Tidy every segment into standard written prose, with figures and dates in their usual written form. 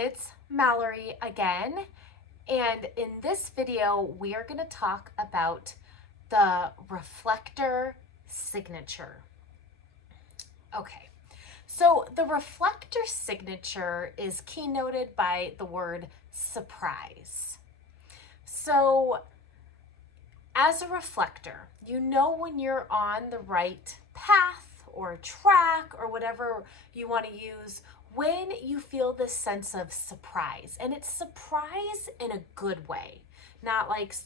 it's Mallory again, and in this video we are going to talk about the reflector signature. Okay, so the reflector signature is keynoted by the word surprise. So as a reflector, you know when you're on the right path or track or whatever you want to use when you feel this sense of surprise. And it's surprise in a good way, not like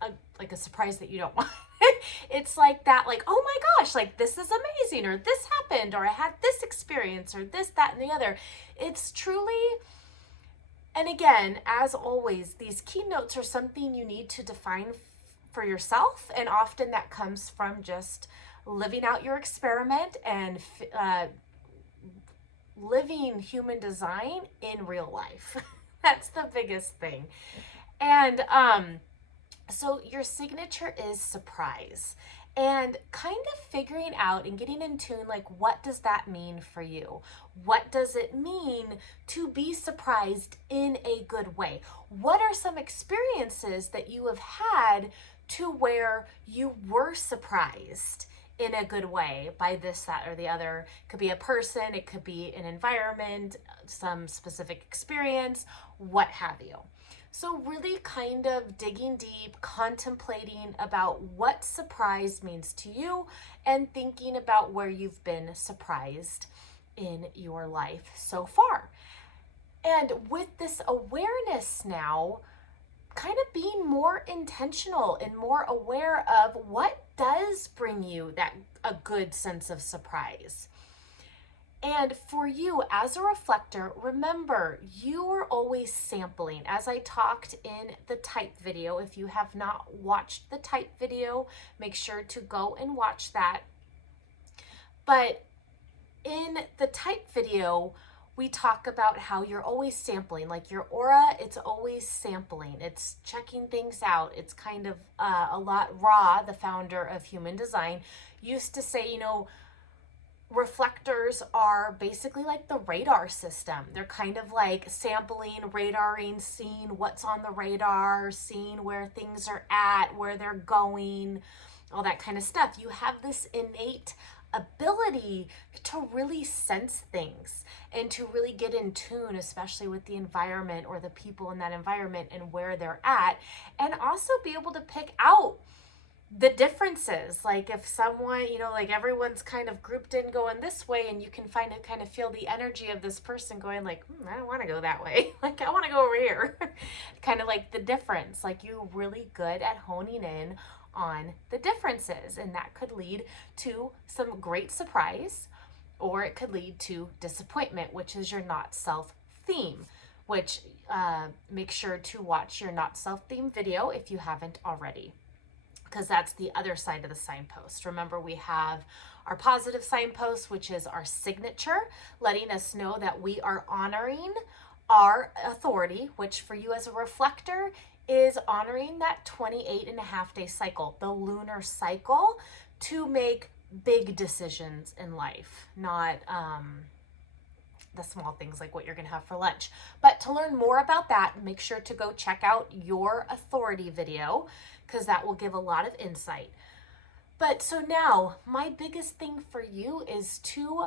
a surprise that you don't want. It's like that, like, oh my gosh, like this is amazing, or this happened, or I had this experience, or this, that, and the other. It's truly, and again, as always, these keynotes are something you need to define for yourself, and often that comes from just living out your experiment and living human design in real life. That's the biggest thing. And so your signature is surprise, and kind of figuring out and getting in tune, like, what does that mean for you? What does it mean to be surprised in a good way? What are some experiences that you have had to where you were surprised in a good way by this, that, or the other? It could be a person, it could be an environment, some specific experience, what have you. So really kind of digging deep, contemplating about what surprise means to you, and thinking about where you've been surprised in your life so far. And with this awareness now, kind of being more intentional and more aware of what does bring you that a good sense of surprise. And for you as a reflector, remember, you are always sampling. As I talked in the type video, if you have not watched the type video, make sure to go and watch that. But in the type video, we talk about how you're always sampling, like your aura, it's always sampling. It's checking things out. It's kind of a lot. Ra, the founder of Human Design, used to say, reflectors are basically like the radar system. They're kind of like sampling, radaring, seeing what's on the radar, seeing where things are at, where they're going, all that kind of stuff. You have this innate ability to really sense things and to really get in tune, especially with the environment or the people in that environment and where they're at, and also be able to pick out the differences. Like if someone, like everyone's kind of grouped in going this way, and you can kind of feel the energy of this person going like, I don't want to go that way. Like I want to go over here. Kind of like the difference, like you're really good at honing in on the differences, and that could lead to some great surprise, or it could lead to disappointment, which is your not self theme, which make sure to watch your not self theme video if you haven't already, because that's the other side of the signpost. Remember, we have our positive signpost, which is our signature, letting us know that we are honoring our authority, which for you as a reflector is honoring that 28.5-day cycle, the lunar cycle, to make big decisions in life, not the small things like what you're going to have for lunch. But to learn more about that, make sure to go check out your authority video, because that will give a lot of insight. But so now my biggest thing for you is to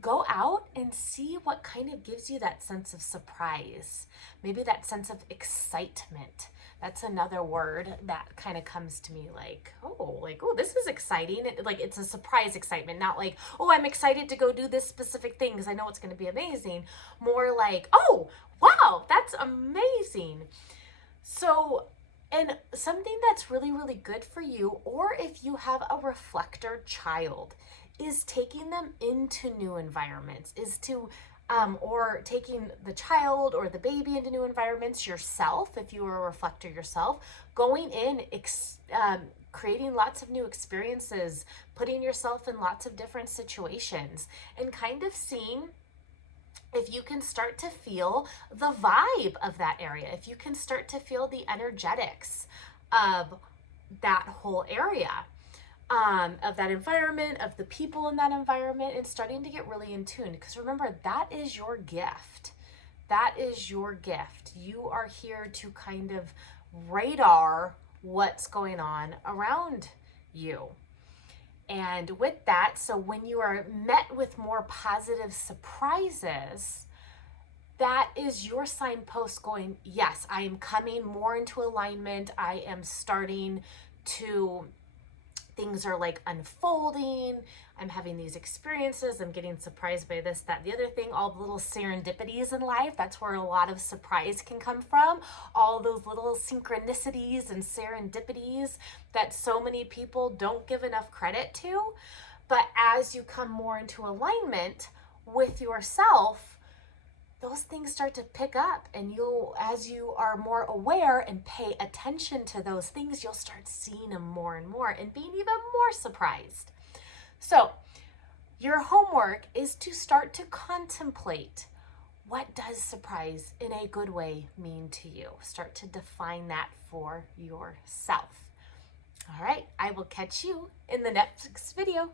go out and see what kind of gives you that sense of surprise. Maybe that sense of excitement. That's another word that kind of comes to me, like, oh, this is exciting. Like it's a surprise excitement, not like, oh, I'm excited to go do this specific thing because I know it's going to be amazing. More like, oh, wow, that's amazing. So, and something that's really, really good for you, or if you have a reflector child, is taking them into new environments, is to, or taking the child or the baby into new environments yourself, if you are a reflector yourself, going in, creating lots of new experiences, putting yourself in lots of different situations, and kind of seeing if you can start to feel the vibe of that area, if you can start to feel the energetics of that whole area, of that environment, of the people in that environment, and starting to get really in tune. Because remember, that is your gift. that is your gift. You are here to kind of radar what's going on around you. And with that, so when you are met with more positive surprises, that is your signpost going, yes, I am coming more into alignment. I am starting to, things are like unfolding. I'm having these experiences. I'm getting surprised by this, that, the other thing, all the little serendipities in life. That's where a lot of surprise can come from. All those little synchronicities and serendipities that so many people don't give enough credit to. But as you come more into alignment with yourself, those things start to pick up, and you'll, as you are more aware and pay attention to those things, you'll start seeing them more and more and being even more surprised. So your homework is to start to contemplate, what does surprise in a good way mean to you? Start to define that for yourself. All right, I will catch you in the next video.